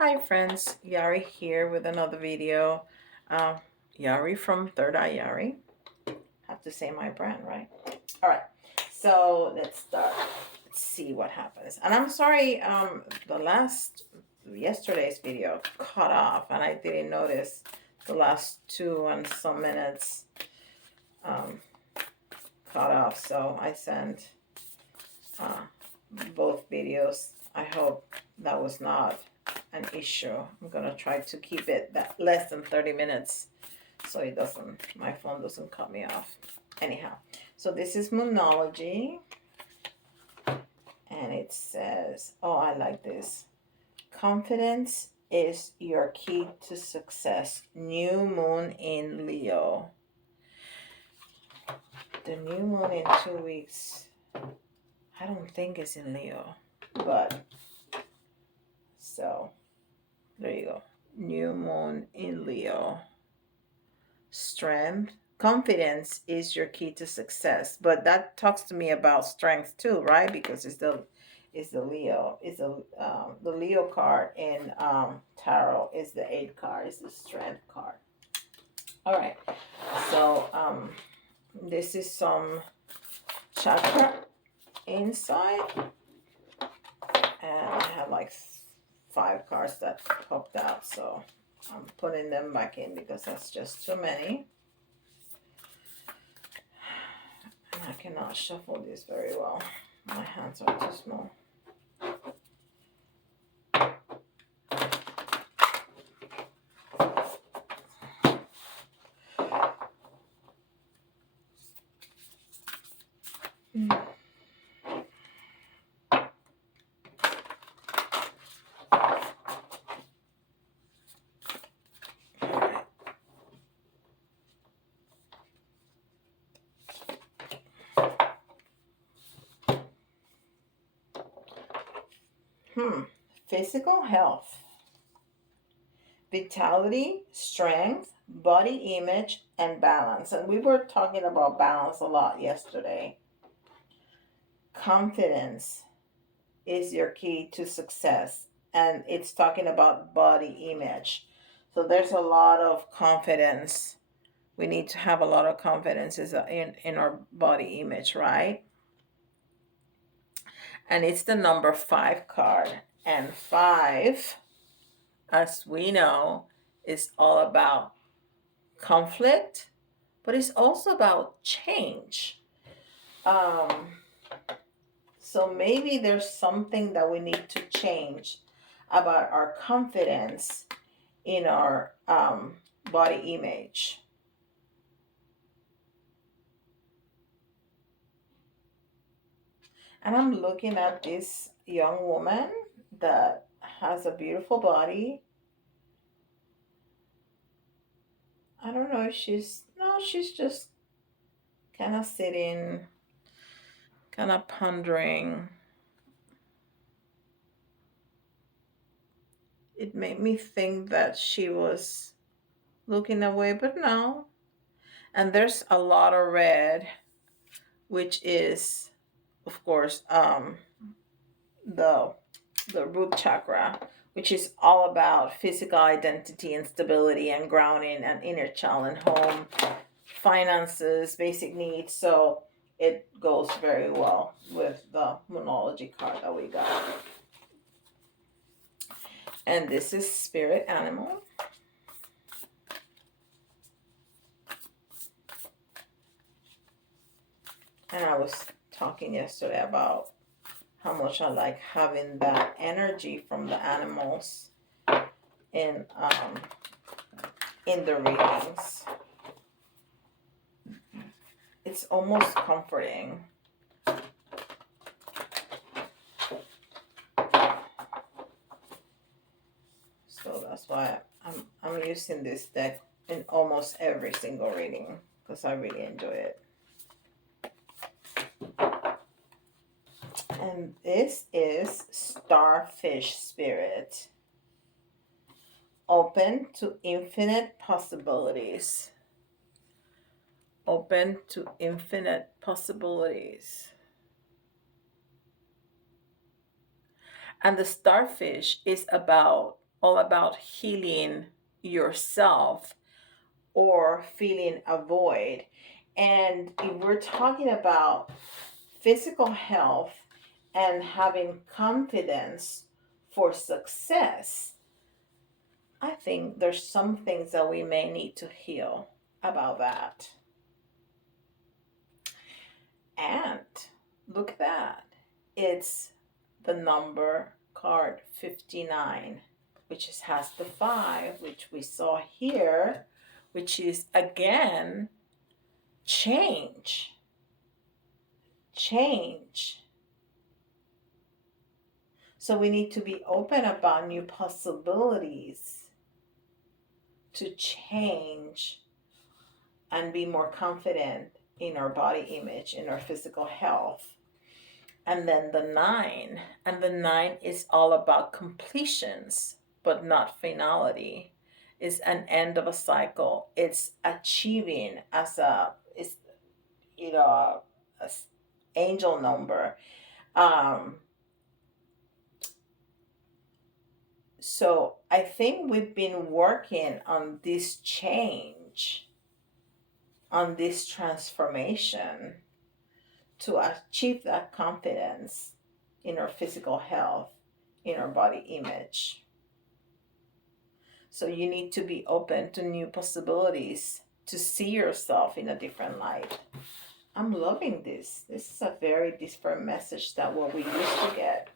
Hi friends, Yari here with another video. Yari from Third Eye Yari. Have to say my brand, right? All right, so let's start. Let's see what happens. And I'm sorry, yesterday's video cut off and I didn't notice the last 2 and some minutes cut off. So I sent both videos. I hope that was not an issue. I'm gonna try to keep it that less than 30 minutes so my phone doesn't cut me off. Anyhow, so this is Moonology, and it says, oh, I like this. Confidence is your key to success. New moon in Leo. The new moon in 2 weeks, I don't think it's in Leo, but so there you go. New moon in Leo. Strength. Confidence is your key to success. But that talks to me about strength too, right? Because it's the Leo. It's the Leo card in tarot is the 8 card, is the strength card. All right. So this is some chakra inside. And I have like 5 cards that popped out, so I'm putting them back in because that's just too many. And I cannot shuffle this very well. My hands are too small. Physical health, vitality, strength, body image, and balance. And we were talking about balance a lot yesterday. Confidence is your key to success, and it's talking about body image. So there's a lot of confidence. We need to have a lot of confidence in our body image, right? And it's the number 5 card. And 5, as we know, is all about conflict, but it's also about change. So maybe there's something that we need to change about our confidence in our body image. And I'm looking at this young woman that has a beautiful body. I don't know if she's just kind of sitting, kind of pondering. It made me think that she was looking away, but no. And there's a lot of red, which is, of course, the root chakra, which is all about physical identity and stability and grounding and inner child and home, finances, basic needs. So it goes very well with the Moonology card that we got. And this is spirit animal. And I was talking yesterday about how much I like having that energy from the animals in the readings. It's almost comforting. So that's why I'm using this deck in almost every single reading because I really enjoy it. And this is Starfish Spirit. Open to infinite possibilities. Open to infinite possibilities. And the starfish is about all about healing yourself or feeling a void. And if we're talking about physical health and having confidence for success, I think there's some things that we may need to heal about that. And look at that. It's the number card 59, which has the 5, which we saw here, which is again change. Change. So we need to be open about new possibilities to change and be more confident in our body image, in our physical health. And then the 9, and the 9 is all about completions, but not finality. It's an end of a cycle. It's achieving as a, it's, you know, a angel number. So I think we've been working on this change, on this transformation to achieve that confidence in our physical health, in our body image. So you need to be open to new possibilities, to see yourself in a different light. I'm loving this. This is a very different message than what we used to get.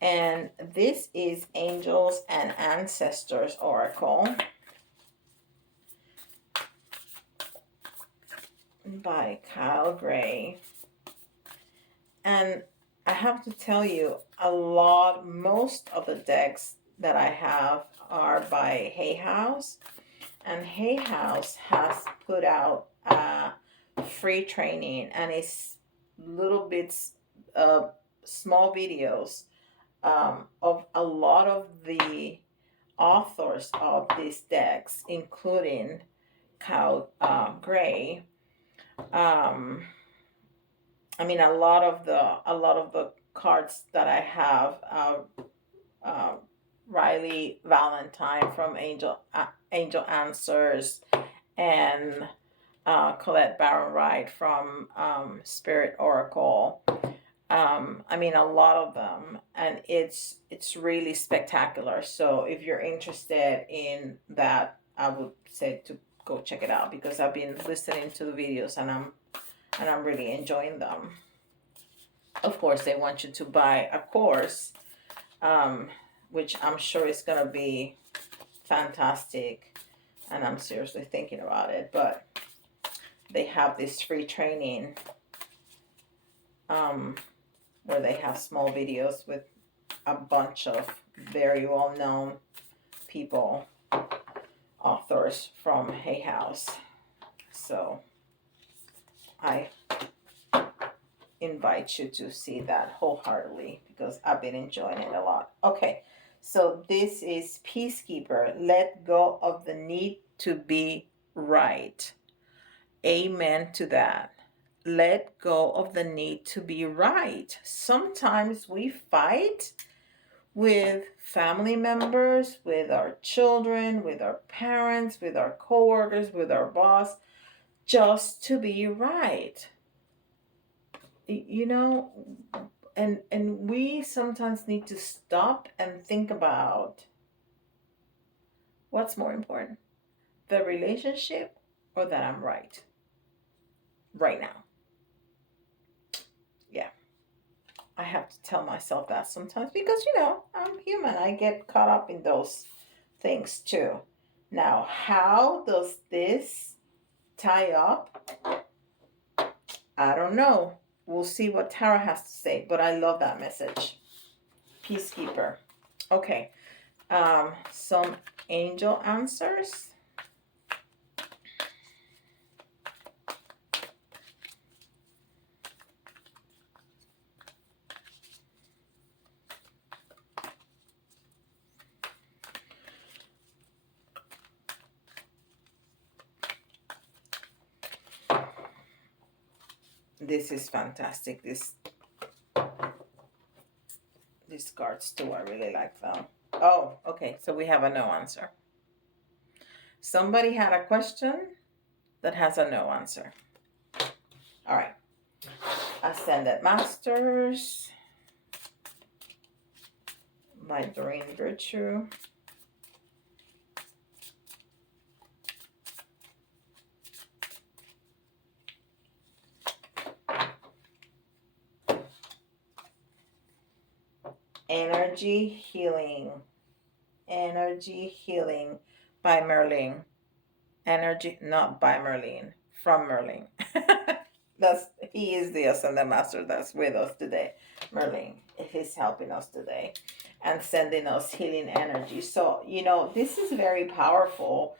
And this is Angels and Ancestors Oracle by Kyle Gray. And I have to tell you, most of the decks that I have are by Hay House. And Hay House has put out free training, and it's little bits of small videos of a lot of the authors of these decks, including Kyle Gray. I mean, a lot of the cards that I have, Riley Valentine from Angel Answers, and Colette Baron-Reid from Spirit Oracle. I mean, a lot of them, and it's really spectacular. So if you're interested in that, I would say to go check it out, because I've been listening to the videos and I'm really enjoying them. Of course, they want you to buy a course, which I'm sure is gonna be fantastic, and I'm seriously thinking about it. But they have this free training where they have small videos with a bunch of very well-known people, authors from Hay House. So I invite you to see that wholeheartedly, because I've been enjoying it a lot. Okay, so this is Peacekeeper. Let go of the need to be right. Amen to that. Let go of the need to be right. Sometimes we fight with family members, with our children, with our parents, with our coworkers, with our boss, just to be right. You know, and we sometimes need to stop and think about what's more important, the relationship or that I'm right now. Yeah, I have to tell myself that sometimes, because I'm human. I get caught up in those things too. Now, how does this tie up? I don't know. We'll see what Tara has to say, but I love that message. Peacekeeper. Okay. Some angel answers. This is fantastic. This these cards too. I really like them. Oh, okay. So we have a no answer. Somebody had a question that has a no answer. All right. Ascended Masters by Doreen Virtue. Energy Healing. Energy Healing by Merlin. Energy, not by Merlin, from Merlin. He is the Ascended Master that's with us today. Merlin, he's helping us today and sending us healing energy. So, this is very powerful.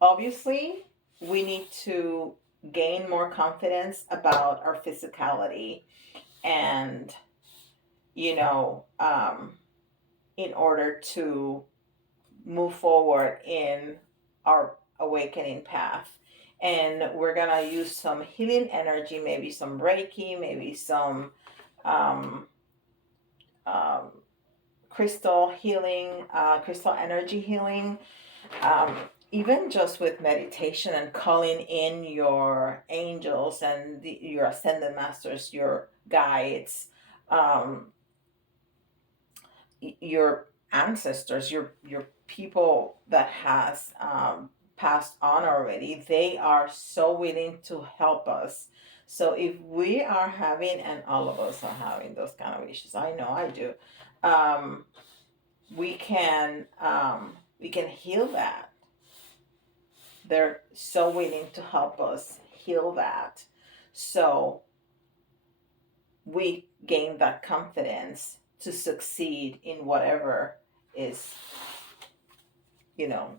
Obviously, we need to gain more confidence about our physicality and, in order to move forward in our awakening path. And we're gonna use some healing energy, maybe some Reiki, maybe some um, crystal healing, crystal energy healing, even just with meditation and calling in your angels and your ascended masters, your guides, your ancestors, your people that has passed on already. They are so willing to help us. So if we are having, and all of us are having those kind of issues, I know I do, we can heal that. They're so willing to help us heal that. So we gain that confidence to succeed in whatever is,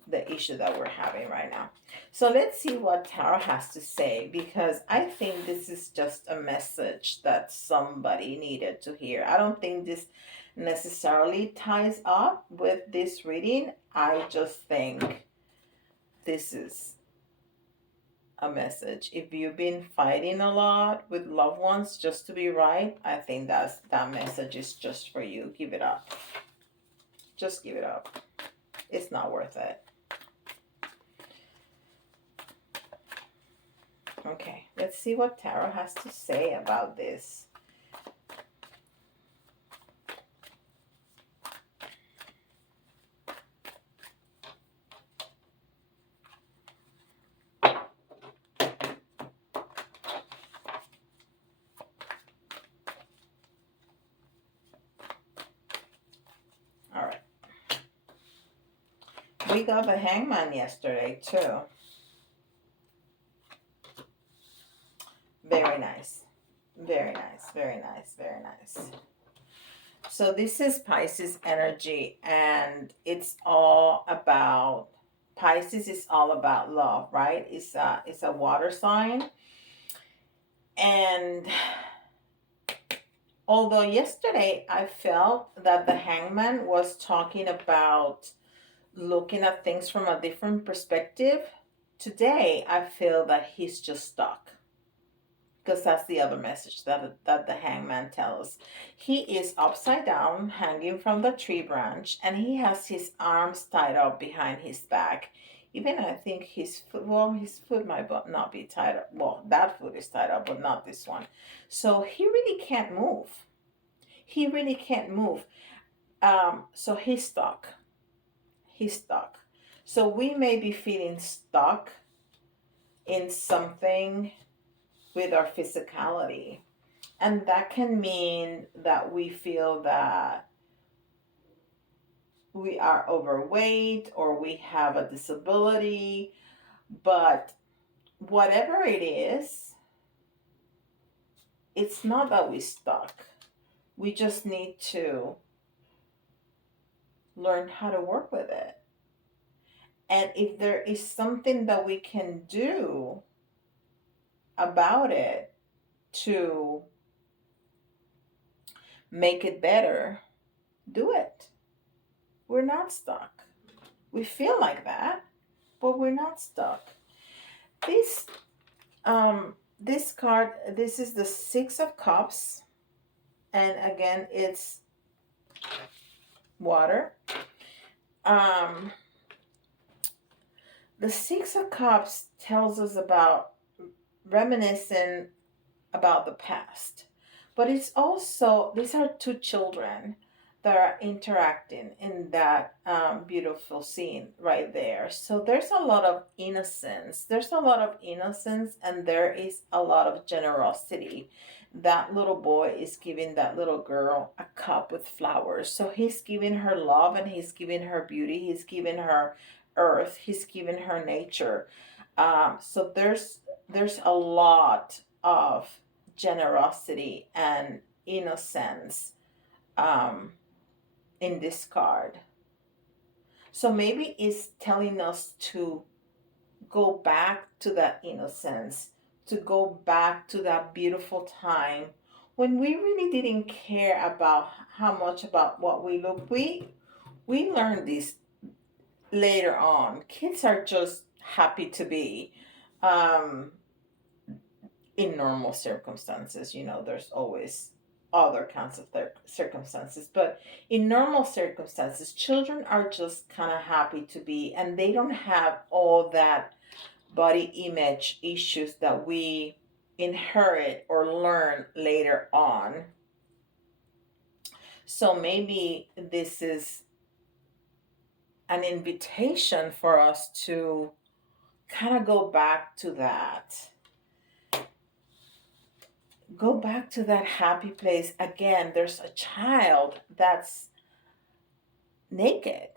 the issue that we're having right now. So let's see what Tarot has to say, because I think this is just a message that somebody needed to hear. I don't think this necessarily ties up with this reading. I just think this is a message. If you've been fighting a lot with loved ones just to be right, I think that message is just for you. Give it up. Just give it up. It's not worth it. Okay, let's see what Tarot has to say about this. All right. We got the Hangman yesterday too. Very nice. Very nice. Very nice. Very nice. So this is Pisces energy, and it's all about, Pisces is all about love, right? It's a water sign. And although yesterday I felt that the Hangman was talking about looking at things from a different perspective, today I feel that he's just stuck. Because that's the other message that the Hangman tells. He is upside down, hanging from the tree branch, and he has his arms tied up behind his back. Even I think his foot might not be tied up. Well, that foot is tied up, but not this one. So he really can't move. He really can't move. So he's stuck. He's stuck. So we may be feeling stuck in something with our physicality, and that can mean that we feel that we are overweight or we have a disability. But whatever it is, it's not that we're stuck. We just need to learn how to work with it. And if there is something that we can do about it to make it better, do it. We're not stuck. We feel like that, but we're not stuck. This card, this is the Six of Cups, and again, it's water. Um, the Six of Cups tells us about reminiscing about the past. But it's also, these are two children that are interacting in that beautiful scene right there. So there's a lot of innocence. There's a lot of innocence, and there is a lot of generosity. That little boy is giving that little girl a cup with flowers. So he's giving her love, and he's giving her beauty. He's giving her earth. He's giving her nature. So there's a lot of generosity and innocence um, in this card. So maybe it's telling us to go back to that innocence, to go back to that beautiful time when we really didn't care about how much about what we look. We learned this later on. Kids are just happy to be. Um, in normal circumstances, there's always other kinds of circumstances, but in normal circumstances, children are just kind of happy to be, and they don't have all that body image issues that we inherit or learn later on. So maybe this is an invitation for us to kind of go back to that happy place again. There's a child naked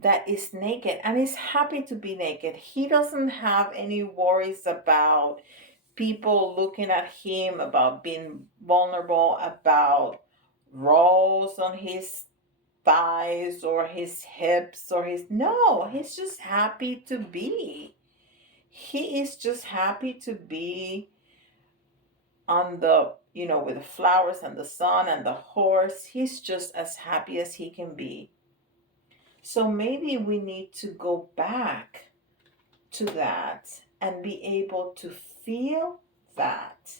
that is naked and is happy to be naked. He doesn't have any worries about people looking at him, about being vulnerable, about rolls on his thighs or his hips or his no, he's just happy to be. He is just happy to be on the, with the flowers and the sun and the horse. He's just as happy as he can be. So maybe we need to go back to that and be able to feel that.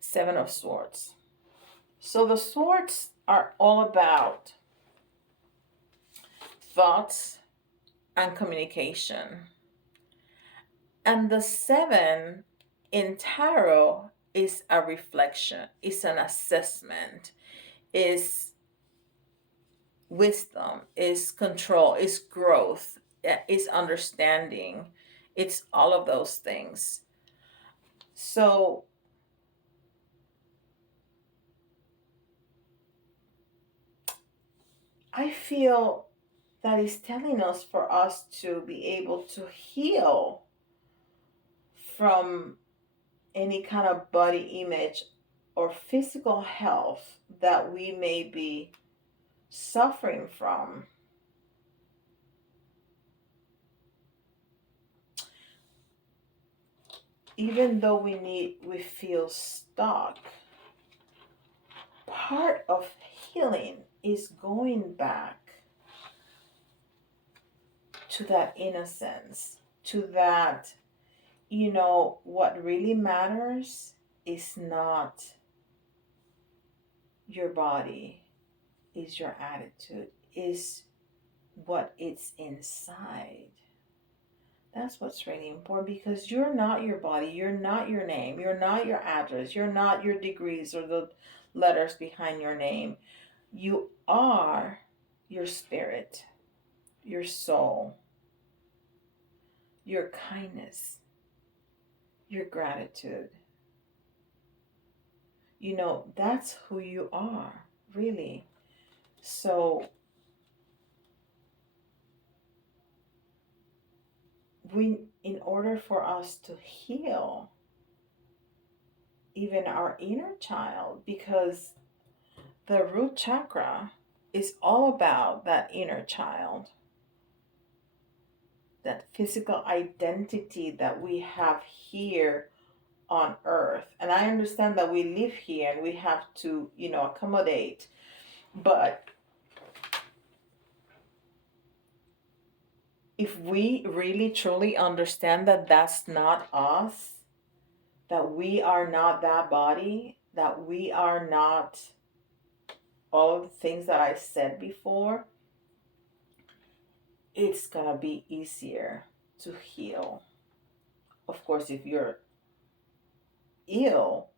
Seven of Swords. So the swords are all about thoughts and communication. And the seven in tarot is a reflection, is an assessment, is wisdom, is control, is growth, is understanding. It's all of those things. So I feel that is telling us for us to be able to heal from any kind of body image or physical health that we may be suffering from. Even though we feel stuck, part of healing is going back to that innocence, to that, what really matters is not your body, is your attitude, is what it's inside. That's what's really important, because you're not your body, you're not your name, you're not your address, you're not your degrees or the letters behind your name. You are your spirit, your soul, your kindness, your gratitude. That's who you are, really. So in order for us to heal even our inner child, because the root chakra is all about that inner child, that physical identity that we have here on earth. And I understand that we live here and we have to, accommodate. But if we really truly understand that that's not us, that we are not that body, that we are not all of the things that I said before, it's gonna be easier to heal. Of course, if you're ill,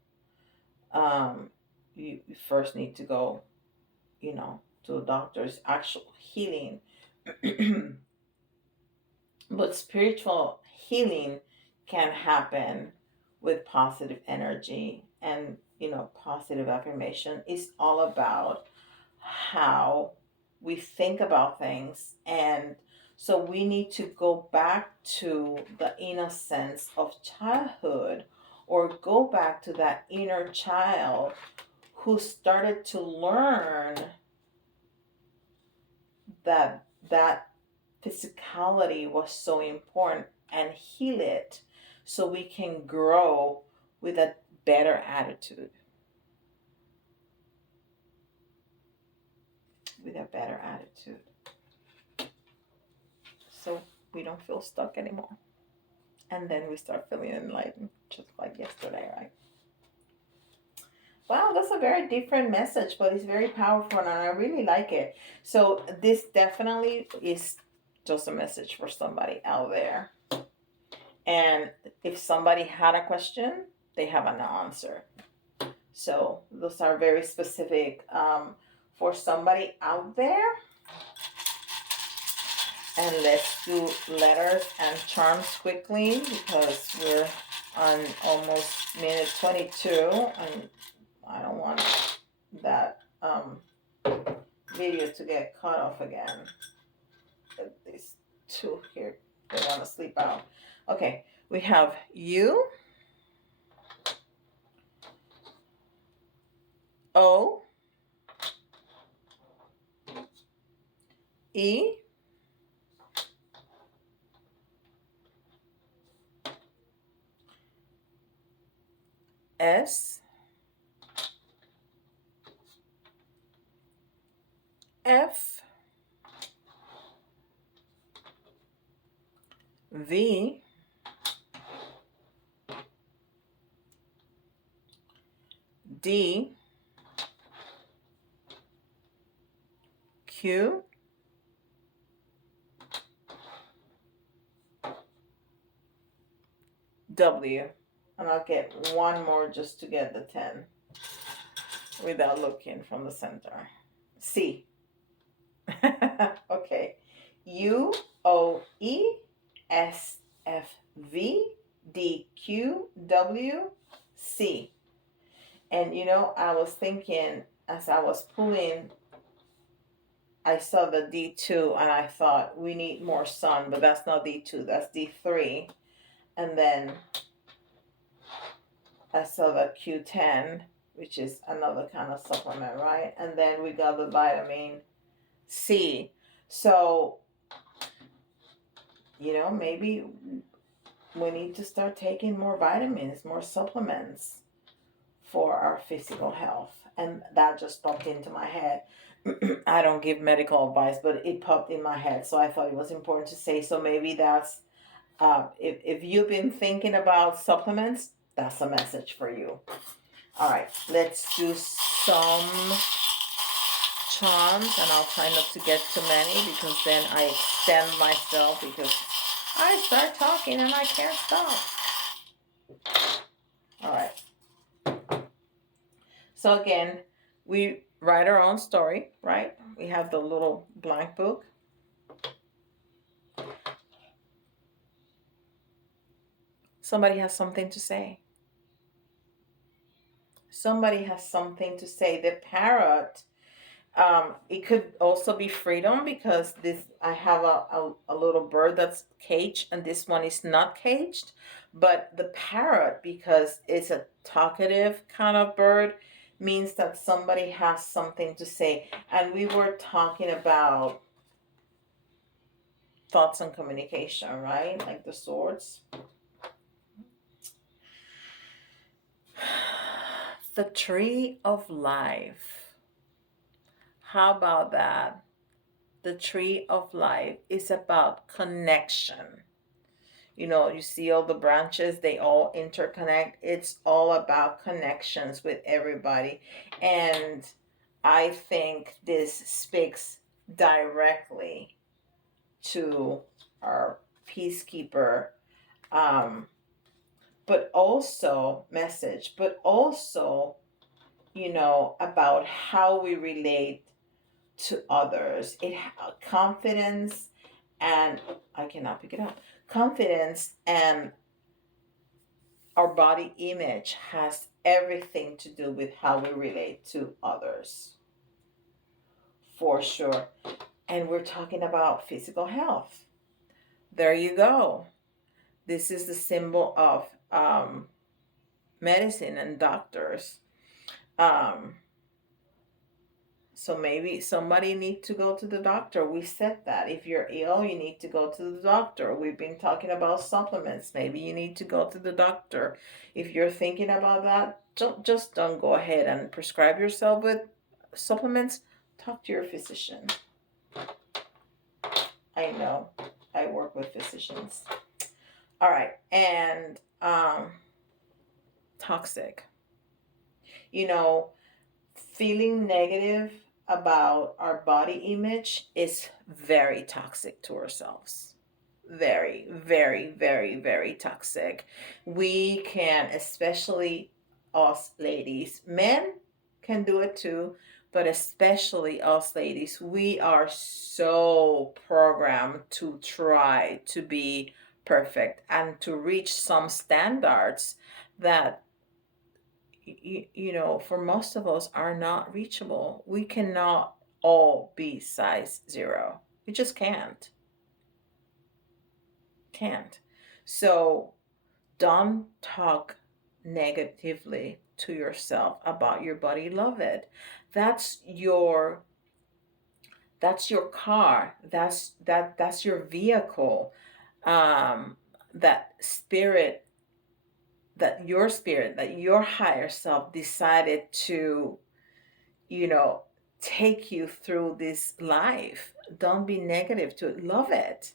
um, you first need to go, to a doctor's actual healing. But spiritual healing can happen with positive energy and, positive affirmation. Is all about how we think about things. And so we need to go back to the innocence of childhood, or go back to that inner child who started to learn that physicality was so important, and heal it so we can grow with a better attitude. With a better attitude. So we don't feel stuck anymore. And then we start feeling enlightened, just like yesterday, right? Wow, that's a very different message, but it's very powerful and I really like it. So this definitely is just a message for somebody out there. And if somebody had a question, they have an answer. So those are very specific for somebody out there. And let's do letters and charms quickly, because we're on almost minute 22, and I don't want that video to get cut off again. These two here, they want to sleep out. Okay, we have U, O, E, S, F, V, D, Q, W. And I'll get one more just to get the 10 without looking from the center. C. Okay. U, O, E, S, F, V, D, Q, W, C. And I was thinking as I was pulling, I saw the D2 and I thought we need more sun, but that's not D2, that's D3. And then I saw the Q10, which is another kind of supplement, right? And then we got the vitamin C. So, maybe we need to start taking more vitamins, more supplements for our physical health. And that just popped into my head. I don't give medical advice, but it popped in my head. So I thought it was important to say. So maybe that's, if you've been thinking about supplements, that's a message for you. All right, let's do some charms, and I'll try not to get too many, because then I extend myself, because I start talking and I can't stop. All right. So again, we write our own story, right? We have the little blank book. Somebody has something to say. Somebody has something to say. The parrot, it could also be freedom, because I have a little bird that's caged, and this one is not caged. But the parrot, because it's a talkative kind of bird, means that somebody has something to say. And we were talking about thoughts and communication, right? Like the swords. The tree of life. How about that? The tree of life is about connection. You know, you see all the branches, they all interconnect. It's all about connections with everybody. And I think this speaks directly to our peacekeeper, um, but also message, but also, you know, about how we relate to others. Confidence and I cannot pick it up. Confidence and our body image has everything to do with how we relate to others, for sure. And we're talking about physical health. There you go. This is the symbol of medicine and doctors. Um, so maybe somebody need to go to the doctor. We said that if you're ill, you need to go to the doctor. We've been talking about supplements. Maybe you need to go to the doctor. If you're thinking about that, don't go ahead and prescribe yourself with supplements. Talk to your physician. I know. I work with physicians. All right. And toxic. You know, feeling negative about our body image is very toxic to ourselves. Very, very, very, very toxic. We can, especially us ladies, men can do it too, but especially us ladies, we are so programmed to try to be perfect and to reach some standards that you know, for most of us are not reachable. We cannot all be size 0. We just can't. So don't talk negatively to yourself about your body. Love it. That's your car. That's your vehicle. Um, that spirit, that your higher self decided to, you know, take you through this life. Don't be negative to it. Love it.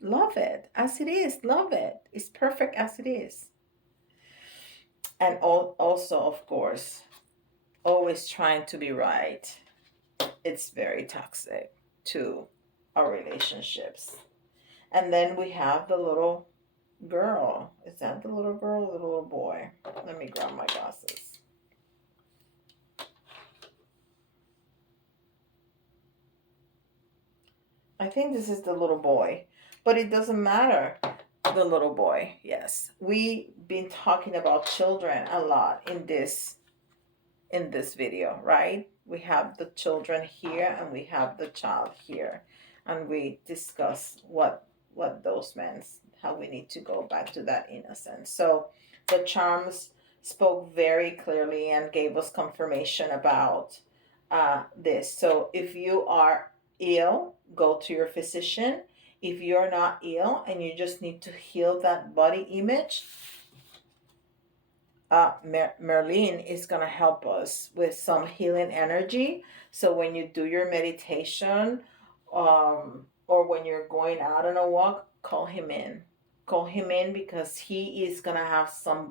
Love it as it is. Love it. It's perfect as it is. And also, of course, always trying to be right. It's very toxic to our relationships. And then we have the little girl. Is that the little girl or the little boy? Let me grab my glasses. I think this is the little boy, but it doesn't matter. The little boy, yes. We've been talking about children a lot in this video, right? We have the children here and we have the child here, and we discuss what those meant, how we need to go back to that innocence. So the charms spoke very clearly and gave us confirmation about this. So if you are ill, go to your physician. If you're not ill and you just need to heal that body image, Merlin is going to help us with some healing energy. So when you do your meditation, or when you're going out on a walk, call him in. Call him in because he is going to have some